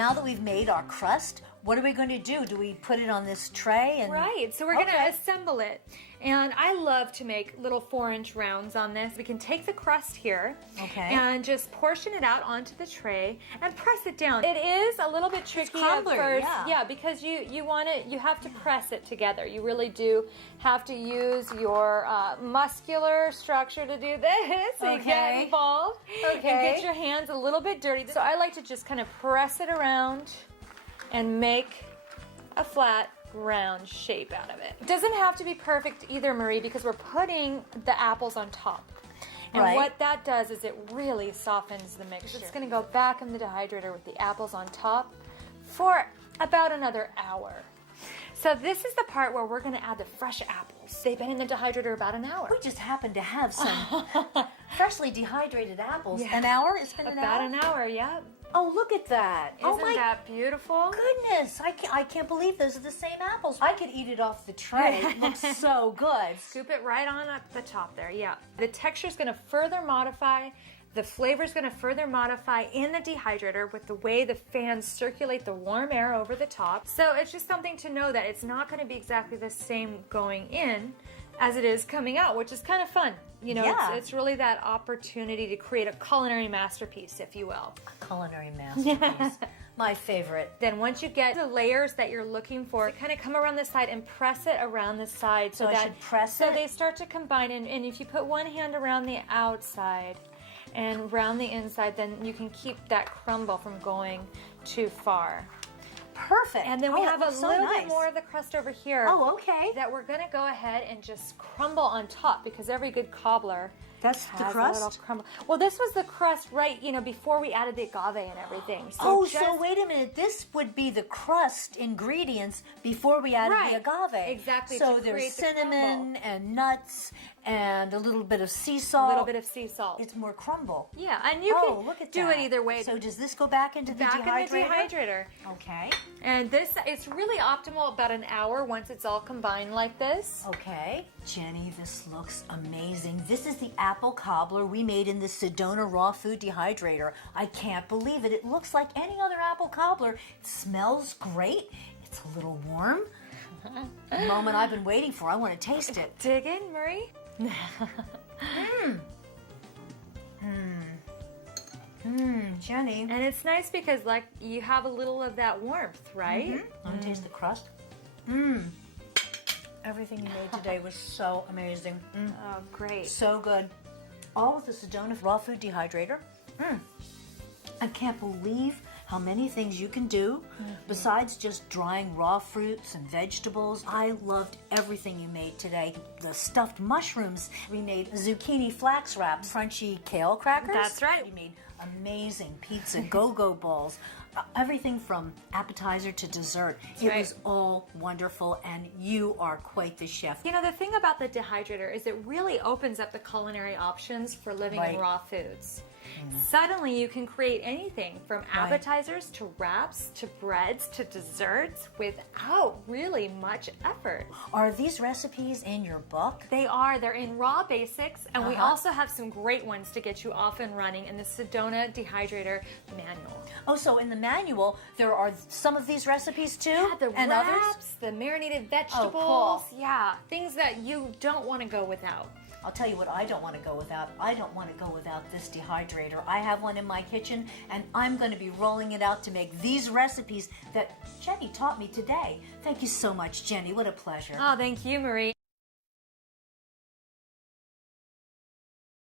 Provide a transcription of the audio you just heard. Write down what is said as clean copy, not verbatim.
now that we've made our crust, what are we going to do? Do we put it on this tray? And Right, so we're going to assemble it. And I love to make little 4-inch rounds on this. We can take the crust here and just portion it out onto the tray and press it down. It is a little bit tricky at first. Yeah, because you want it, you have to press it together. You really do have to use your muscular structure to do this. So you get involved and get your hands a little bit dirty. So I like to just kind of press it around and make a flat round shape out of it. It doesn't have to be perfect either, Marie, because we're putting the apples on top. And what that does is it really softens the mixture. It's going to go back in the dehydrator with the apples on top for about another hour. So this is the part where we're going to add the fresh apples. They've been in the dehydrator about an hour. We just happen to have some freshly dehydrated apples. An hour? It's been about an hour, yeah. Oh, look at that. Isn't that beautiful? Goodness, I can't believe those are the same apples. I could eat it off the tray. It looks so good. Scoop it right on up the top there, yeah. The texture's going to further modify. The flavor's going to further modify in the dehydrator with the way the fans circulate the warm air over the top. So it's just something to know that it's not going to be exactly the same going in as it is coming out, which is kind of fun. You know, it's really that opportunity to create a culinary masterpiece, if you will. A culinary masterpiece. My favorite. Then once you get the layers that you're looking for, kind of come around the side and press it around the side so I that should press it? So they start to combine. And if you put one hand around the outside and around the inside, then you can keep that crumble from going too far. Perfect. And then we have a little bit more of the crust over here. Oh, okay. That we're going to go ahead and just crumble on top, because every good cobbler has the crust? A little crumble. Well, this was the crust before we added the agave and everything. So wait a minute. This would be the crust ingredients before we added the agave. Exactly. So there's cinnamon and nuts and a little bit of sea salt. A little bit of sea salt. It's more crumble. Yeah, and you can do it either way. So does this go back into the dehydrator? In the dehydrator. Okay. And it's really optimal about an hour once it's all combined like this. Okay. Jenny, this looks amazing. This is the apple cobbler we made in the Sedona Rawfood dehydrator. I can't believe it. It looks like any other apple cobbler. It smells great. It's a little warm. The moment I've been waiting for. I want to taste it. Dig in, Marie. Jenny. And it's nice because you have a little of that warmth, right? Let me taste the crust. Everything you made today was so amazing. Oh, great. So good. All with the Sedona Rawfood dehydrator. I can't believe how many things you can do besides just drying raw fruits and vegetables. I loved everything you made today. The stuffed mushrooms. We made zucchini flax wraps, crunchy kale crackers. That's right. We made amazing pizza go-go balls. Everything from appetizer to dessert. It was all wonderful, and you are quite the chef. You know, the thing about the dehydrator is it really opens up the culinary options for living in raw foods. Suddenly you can create anything from appetizers to wraps to breads to desserts without really much effort. Are these recipes in your book? They are. They're in Raw Basics, and we also have some great ones to get you off and running in the Sedona Dehydrator Manual. Oh, so in the manual, there are some of these recipes too? Yeah, the and wraps, others? the marinated vegetables. Oh, cool. Yeah, things that you don't want to go without. I'll tell you what I don't want to go without. I don't want to go without this dehydrator. I have one in my kitchen, and I'm going to be rolling it out to make these recipes that Jenny taught me today. Thank you so much, Jenny. What a pleasure. Oh, thank you, Marie.